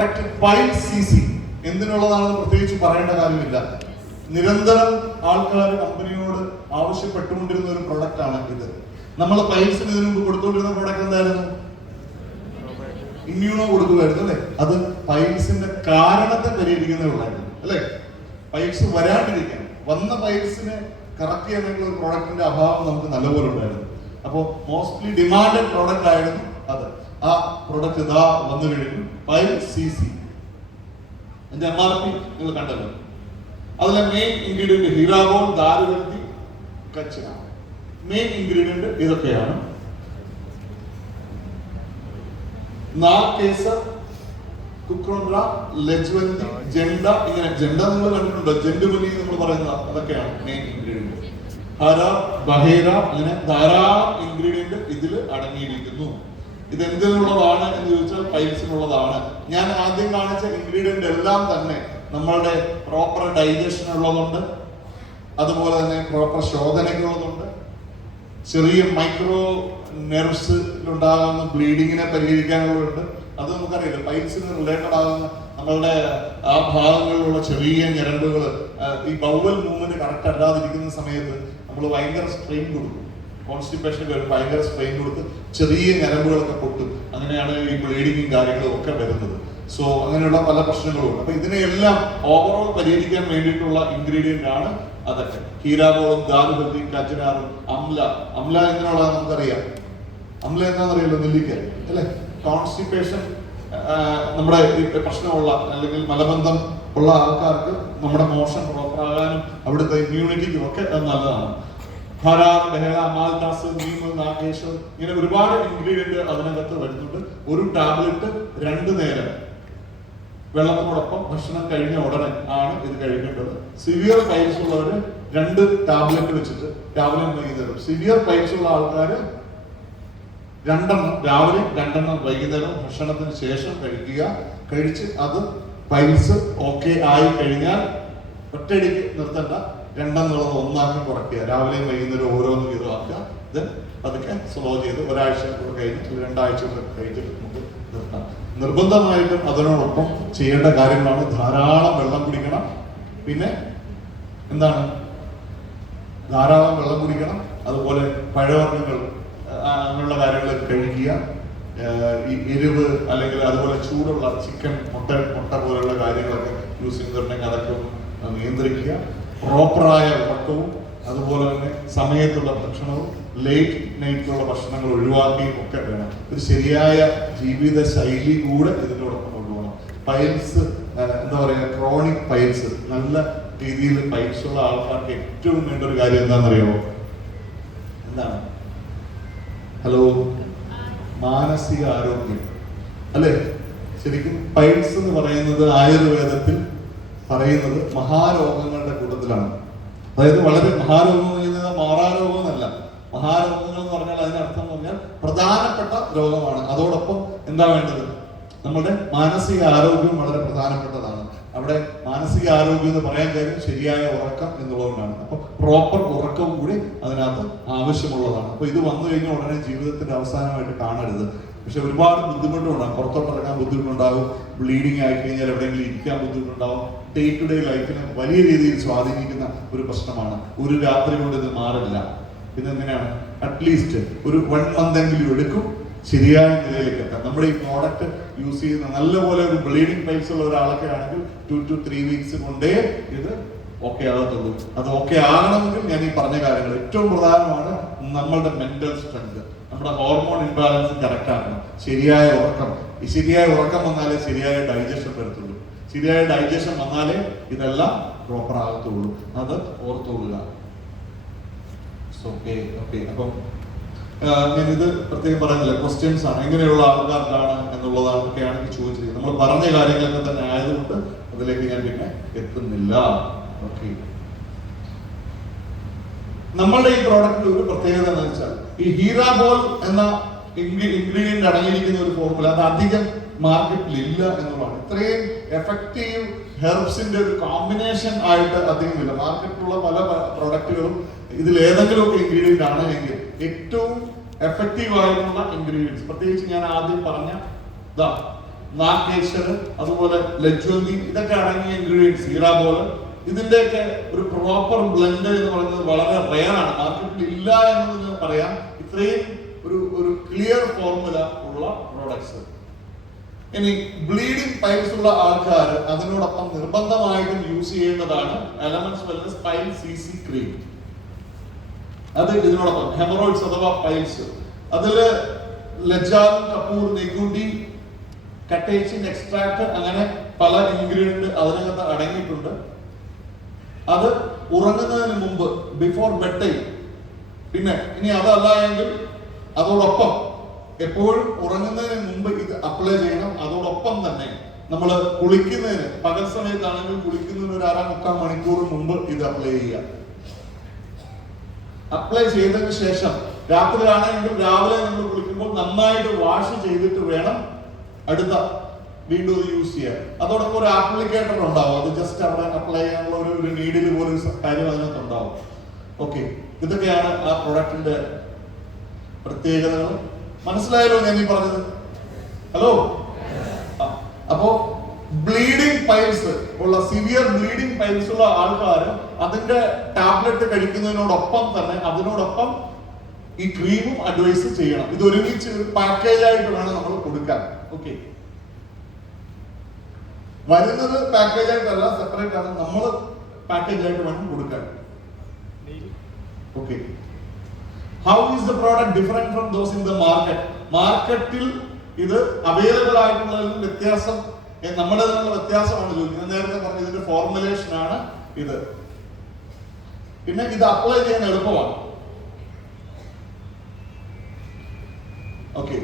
5cc എന്തിനുള്ളതാണെന്ന് പ്രത്യേകിച്ച് പറയേണ്ട കാര്യമില്ല. നിരന്തരം ആൾക്കാർ കമ്പനിയോട് ആവശ്യപ്പെട്ടുകൊണ്ടിരുന്ന ഒരു പ്രൊഡക്റ്റ് ആണ് ഇത്. നമ്മൾ പൈൽസിന് ഇതിനു മുമ്പ് കൊടുത്തുകൊണ്ടിരുന്ന പ്രൊഡക്റ്റ് എന്തായിരുന്നു? ഇമ്മ്യൂണോ കൊടുക്കുമായിരുന്നു അല്ലെ. അത് പൈൽസിന്റെ കാരണത്തെ പരിഹരിക്കുന്നതായിരുന്നു അല്ലെ. പൈൽസ് വരാണ്ടിരിക്കാൻ, വന്ന പൈൽസിനെ കറക്റ്റ് ചെയ്യാനുള്ള ഒരു പ്രോഡക്റ്റിന്റെ അഭാവം നമുക്ക് നല്ലപോലെ ഉണ്ടായിരുന്നു. അപ്പോൾ മോസ്റ്റ്ലി ഡിമാൻഡഡ് പ്രോഡക്റ്റ് ആയിരുന്നു അത്. ആ പ്രോഡക്റ്റ് ഇതാ വന്നു കഴിഞ്ഞു, 5cc. അതിന്റെ MRP നിങ്ങൾ കണ്ടല്ലോ. അതിലെ മെയിൻ ഇൻഗ്രീഡിയന്റ് ഹീരാബോൺ, ദാരുവൽതി, കച്ചിന. മെയിൻ ഇൻഗ്രീഡിയന്റ് ഇതൊക്കെയാണ്. നാൽക്കേസർ, കുക്രോൺറ, ലജ്വന്തി, ജെണ്ട. ഇങ്ങനെ ജെണ്ട നിങ്ങൾ കണ്ടിട്ടുണ്ടോ? ജെണ്ടുമല്ലി നമ്മൾ പറയുന്ന അതൊക്കെയാണ് മെയിൻ ഇൻഗ്രീഡിയന്റ്. ഹര, ബഹേര, ഇങ്ങനെ ധാരാളം ഇൻഗ്രീഡിയന്റ് ഇതിൽ അടങ്ങിയിരിക്കുന്നു. ഇത് എന്തിനുള്ളതാണ് എന്ന് ചോദിച്ചാൽ പൈൽസിനുള്ളതാണ്. ഞാൻ ആദ്യം കാണിച്ച ഇൻഗ്രീഡിയന്റ് എല്ലാം തന്നെ നമ്മളുടെ പ്രോപ്പർ ഡൈജഷനുള്ളതുണ്ട്, അതുപോലെ തന്നെ പ്രോപ്പർ ശോധനയ്ക്കുള്ളതുണ്ട്, ചെറിയ മൈക്രോ നെർവ്സിലുണ്ടാകുന്ന ബ്ലീഡിങ്ങിനെ പരിഹരിക്കാനുള്ളതുണ്ട്. അത് നമുക്കറിയില്ല, പൈൽസിന് റിലേറ്റഡ് ആകുന്ന നമ്മളുടെ ആ ഭാഗങ്ങളിലുള്ള ചെറിയ ഞരമ്പുകൾ, ഈ ബൗവൽ മൂവ്മെന്റ് കറക്റ്റ് അല്ലാതിരിക്കുന്ന സമയത്ത് നമ്മൾ ഭയങ്കര സ്ട്രെയിൻ കൊടുക്കും. കോൺസ്റ്റിപ്പേഷൻ വരും, ഭയങ്കര സ്ട്രെയിൻ കൊടുത്ത് ചെറിയ ഞരമ്പുകളൊക്കെ പൊട്ടും. അങ്ങനെയാണ് ഈ ബ്ലീഡിങ്ങും കാര്യങ്ങളും ഒക്കെ വരുന്നത്. സോ അങ്ങനെയുള്ള പല പ്രശ്നങ്ങളും. അപ്പൊ ഇതിനെല്ലാം ഓവറോൾ പരിഹരിക്കാൻ വേണ്ടിയിട്ടുള്ള ഇൻഗ്രീഡിയന്റ് ആണ് അതൊക്കെ. ഹീരാബോളും, ദാരുവൽതി, കച്ചനാറും, അംല. അംല എന്തിനുള്ളതാണ് നമുക്കറിയാം. അംല എന്താണെന്നറിയല്ലോ, നെല്ലിക്ക അല്ലെ. കോൺസ്റ്റിപ്പേഷൻ, നമ്മുടെ പ്രശ്നമുള്ള അല്ലെങ്കിൽ മലബന്ധം ഉള്ള ആൾക്കാർക്ക് നമ്മുടെ മോഷൻ പ്രോപ്പർ ആകാനും അവിടുത്തെ ഇമ്മ്യൂണിറ്റിക്കും ഒക്കെ അത് നല്ലതാണ്. ഹരാർ, ബഹേള, മാൽദാസ്, നീമ്, നാഗേശ്വർ, ഇങ്ങനെ ഒരുപാട് ഇൻഗ്രീഡിയന്റ് അതിനകത്ത് വരുന്നുണ്ട്. ഒരു ടാബ്ലറ്റ് 2 നേരം വെള്ളത്തോടൊപ്പം ഭക്ഷണം കഴിഞ്ഞ ഉടനെ ആണ് ഇത് കഴിക്കേണ്ടത്. സിവിയർ പൈൽസ് ഉള്ളവര് 2 ടാബ്ലറ്റ് വെച്ചിട്ട് രാവിലെ വൈകുന്നേരം. സിവിയർ പൈൽസ് ഉള്ള ആൾക്കാര് 2 രാവിലെ 2 വൈകുന്നേരം ഭക്ഷണത്തിന് ശേഷം കഴിക്കുക. കഴിച്ച് അത് പൈൽസ് ഓക്കെ ആയി കഴിഞ്ഞാൽ ഒറ്റയടിക്ക് നിർത്തണ്ട, 2 1 കുറയ്ക്കുക. രാവിലെയും വൈകുന്നേരം ഓരോന്ന് വീതമാക്കുക. ഇത് അതൊക്കെ സ്ലോ ചെയ്ത് ഒരാഴ്ച കൂടെ കഴിഞ്ഞിട്ട് 2 ആഴ്ച കൂടെ കഴിഞ്ഞിട്ട് നമുക്ക് നിർത്താം. നിർബന്ധമായിട്ടും അതിനോടൊപ്പം ചെയ്യേണ്ട കാര്യങ്ങളാണ് ധാരാളം വെള്ളം കുടിക്കണം. പിന്നെ എന്താണ്, ധാരാളം വെള്ളം കുടിക്കണം. അതുപോലെ പഴവർഗ്ഗങ്ങൾ, അങ്ങനെയുള്ള കാര്യങ്ങളൊക്കെ കഴിക്കുക. ഈ എരിവ് അല്ലെങ്കിൽ അതുപോലെ ചൂടുള്ള ചിക്കൻ, മുട്ട പോലുള്ള കാര്യങ്ങളൊക്കെ യൂസ് ചെയ്തിട്ടുണ്ടെങ്കിൽ അതൊക്കെ നിയന്ത്രിക്കുക. പ്രോപ്പറായ ഉറക്കവും അതുപോലെ തന്നെ സമയത്തുള്ള ഭക്ഷണവും ലേറ്റ് നൈറ്റിലുള്ള ഭക്ഷണങ്ങൾ ഒഴിവാക്കുകയും ഒക്കെ വേണം. ഒരു ശരിയായ ജീവിത ശൈലി കൂടെ ഇതിനോടൊപ്പം കൊണ്ടുപോകണം. പൈൽസ് എന്താ പറയുക, ക്രോണിക് പൈൽസ്, നല്ല രീതിയിൽ പൈൽസ് ഉള്ള ആൾക്കാർക്ക് ഏറ്റവും വേണ്ട ഒരു കാര്യം എന്താണെന്നറിയാമോ? എന്താണ്? ഹലോ, മാനസിക ആരോഗ്യം അല്ലെ. ശരിക്കും പൈൽസ് എന്ന് പറയുന്നത് ആയുർവേദത്തിൽ പറയുന്നത് മഹാരോഗങ്ങളുടെ കൂട്ടത്തിലാണ്. അതായത് വളരെ മഹാരോഗം എന്ന് പറയുന്നത് മാറാരോഗം എന്നല്ല. മഹാരോഗങ്ങൾ എന്ന് പറഞ്ഞാൽ അതിനർത്ഥം എന്ന് പറഞ്ഞാൽ പ്രധാനപ്പെട്ട രോഗമാണ്. അതോടൊപ്പം എന്താ വേണ്ടത്? നമ്മുടെ മാനസിക ആരോഗ്യം വളരെ പ്രധാനപ്പെട്ടതാണ്. അവിടെ മാനസിക ആരോഗ്യം എന്ന് പറയാൻ കാര്യം ശരിയായ ഉറക്കം എന്നുള്ളതുകൊണ്ടാണ്. അപ്പൊ പ്രോപ്പർ ഉറക്കവും കൂടി അതിനകത്ത് ആവശ്യമുള്ളതാണ്. അപ്പൊ ഇത് വന്നു കഴിഞ്ഞാൽ ഉടനെ ജീവിതത്തിന്റെ അവസാനമായിട്ട് കാണരുത്. പക്ഷെ ഒരുപാട് ബുദ്ധിമുട്ടുണ്ടാകും. പുറത്തോട്ടിറങ്ങാൻ ബുദ്ധിമുട്ടുണ്ടാകും. ബ്ലീഡിങ് ആയി കഴിഞ്ഞാൽ എവിടെയെങ്കിലും ഇരിക്കാൻ ബുദ്ധിമുട്ടുണ്ടാകും. ഡേ ടു ഡേ ലൈഫിനെ വലിയ രീതിയിൽ സ്വാധീനിക്കുന്ന ഒരു പ്രശ്നമാണ്. ഒരു രാത്രി കൊണ്ട് ഇത് മാറില്ല. പിന്നെ എങ്ങനെയാണ്? അറ്റ്ലീസ്റ്റ് ഒരു 1 month എങ്കിലും എടുക്കും ശരിയായ നിലയിലേക്ക് എത്താം. നമ്മുടെ ഈ പ്രോഡക്റ്റ് യൂസ് ചെയ്യുന്ന നല്ലപോലെ ഒരു ബ്ലീഡിങ് പൈൽസ് ഉള്ള ഒരാളൊക്കെ ആണെങ്കിൽ 2 to 3 weeks കൊണ്ടേ ഇത് ഓക്കെ ആകത്തുള്ളൂ. അത് ഓക്കെ ആകണമെങ്കിൽ ഞാൻ ഈ പറഞ്ഞ കാര്യങ്ങൾ ഏറ്റവും പ്രധാനമാണ്. നമ്മളുടെ മെന്റൽ സ്ട്രെങ്ത്, നമ്മുടെ ഹോർമോൺ ഇംബാലൻസ് കറക്റ്റ് ആക്കണം. ശരിയായ ഉറക്കം. ഈ ശരിയായ ഉറക്കം വന്നാലേ ശരിയായ ഡൈജഷൻ വരത്തുള്ളൂ. ശരിയായ ഡൈജഷൻ വന്നാലേ ഇതെല്ലാം പ്രോപ്പർ ആകത്തുള്ളൂ. അത് ഓർത്തുകൊള്ളുക. അപ്പം ഞാനിത് പ്രത്യേകം പറയുന്നില്ല, ക്വസ്റ്റ്യൻസ് ആണ്, എങ്ങനെയുള്ള ആൾക്കാർക്കാണ് എന്നുള്ളതൊക്കെയാണ് എനിക്ക് ചോദിച്ചത്. നമ്മൾ പറഞ്ഞ കാര്യങ്ങളൊക്കെ തന്നെ ആയതുകൊണ്ട് അതിലേക്ക് ഞാൻ പിന്നെ എത്തുന്നില്ല. ഓക്കെ, നമ്മളുടെ ഈ പ്രോഡക്റ്റിന്റെ ഒരു പ്രത്യേകത എന്ന് വെച്ചാൽ ഈ ഹീരാബോൾ എന്ന ഇൻഗ്രീഡിയന്റ് അടങ്ങിയിരിക്കുന്ന ഒരു ഫോർമുല അത് അധികം മാർക്കറ്റിൽ ഇല്ല എന്നുള്ളതാണ്. ഇത്രയും എഫക്റ്റീവ് ഹെർബ്സിന്റെ ഒരു കോമ്പിനേഷൻ ആയിട്ട് അധികം ഇല്ല. മാർക്കറ്റിലുള്ള പല പ്രോഡക്റ്റുകളും ഇതിൽ ഏതെങ്കിലുമൊക്കെ ഇൻഗ്രീഡിയന്റ് ആണ് എങ്കിൽ ഏറ്റവും എഫക്റ്റീവ് ആയിട്ടുള്ള ഇൻഗ്രീഡിയൻസ്, പ്രത്യേകിച്ച് ഞാൻ ആദ്യം പറഞ്ഞ നാഗേശ്വർ, അതുപോലെ ലജ്വന്തി, ഇതൊക്കെ അടങ്ങിയ ഇൻഗ്രീഡിയൻസ്, ഈറാബോൾ, ഇതിന്റെയൊക്കെ ഒരു പ്രോപ്പർ ബ്ലെൻഡ് എന്ന് പറയുന്നത് വളരെ റെയർ ആണ്, മാർക്കറ്റിൽ ഇല്ല എന്ന് പറയാം. ഇത്രയും ഒരു ക്ലിയർ ഫോർമുല ഉള്ള പ്രോഡക്ട്സ്. ഇനി ബ്ലീഡിംഗ് പൈൽസ് ഉള്ള ആൾക്കാർ അതിനോടൊപ്പം നിർബന്ധമായിട്ടും യൂസ് ചെയ്യേണ്ടതാണ് elements wellness pile CC cream. അത് ഇതിനോടൊപ്പം ഹെമറോയിഡ്സ് അഥവാ പൈൽസ്, അതില് ലജാൽ, കപൂർ, നെഗുഡി, കട്ടേച്ചിൻ എക്സ്ട്രാക്ട്, അങ്ങനെ പല ഇൻഗ്രീഡിയന്റ് അതിനകത്ത് അടങ്ങിയിട്ടുണ്ട്. അത് ഉറങ്ങുന്നതിന് മുമ്പ്, ബിഫോർ ബെഡ് ടൈം. പിന്നെ ഇനി അതല്ല എങ്കിൽ അതോടൊപ്പം എപ്പോഴും ഉറങ്ങുന്നതിന് മുമ്പ് ഇത് അപ്ലൈ ചെയ്യണം. അതോടൊപ്പം തന്നെ നമ്മൾ കുളിക്കുന്നതിന്, പകൽ സമയത്താണെങ്കിൽ കുളിക്കുന്നതിന് ഒരു 1/4 മണിക്കൂർ മുമ്പ് ഇത് അപ്ലൈ ചെയ്യുക. അപ്ലൈ ചെയ്തതിന് ശേഷം രാത്രിയാണെങ്കിൽ രാവിലെ നമ്മൾ കുളിക്കുമ്പോൾ നന്നായിട്ട് വാഷ് ചെയ്തിട്ട് വേണം അടുത്ത വീണ്ടും ഇത് യൂസ് ചെയ്യാൻ. അതോടൊപ്പം ഒരു ആപ്ലിക്കേറ്റർ ഉണ്ടാവും, അത് ജസ്റ്റ് അവിടെ അപ്ലൈ ചെയ്യാനുള്ള ഒരു നീഡിൽ പോലെ ഒരു കാര്യം അതിനകത്ത് ഉണ്ടാവും. ഓക്കെ, ഇതൊക്കെയാണ് ആ പ്രൊഡക്റ്റിന്റെ പ്രത്യേകതകൾ. മനസ്സിലായല്ലോ ഞാൻ ഈ പറഞ്ഞത്? ഹലോ. അപ്പോ ബ്ലീഡിംഗ് പൈൽസ് ഉള്ള, സിവിയർ ബ്ലീഡിംഗ് പൈൽസ് ഉള്ള ആൾക്കാർ അതിന്റെ ടാബ്ലറ്റ് കഴിക്കുന്നതിനോടൊപ്പം തന്നെ അതിനോടൊപ്പം ഈ ക്രീമും അഡ്വൈസ് ചെയ്യണം. ഇത് ഒരുമിച്ച് ഒരു പാക്കേജ് ആയിട്ട് വേണം നമ്മൾ കൊടുക്കാൻ. ഓക്കെ, വരുന്നത് പാക്കേജ് ആയിട്ടല്ല, സെപ്പറേറ്റ് ആണ്, നമ്മൾ പാക്കേജ് ആയിട്ട് വേണം കൊടുക്കാൻ. Okay, how is the product different from those in the market? മാർക്കറ്റിൽ ഇത് അവൈലബിൾ ആയിട്ടുള്ളതിലും വ്യത്യാസം, നമ്മുടെ വ്യത്യാസമാണ് ചോദിക്കുന്നത്. ഞാൻ നേരത്തെ പറഞ്ഞ ഇതിന്റെ ഫോർമുലേഷൻ ആണ് ഇത്. പിന്നെ ഇത് അപ്ലൈ ചെയ്യാൻ എളുപ്പമാണ്. ഓക്കെ.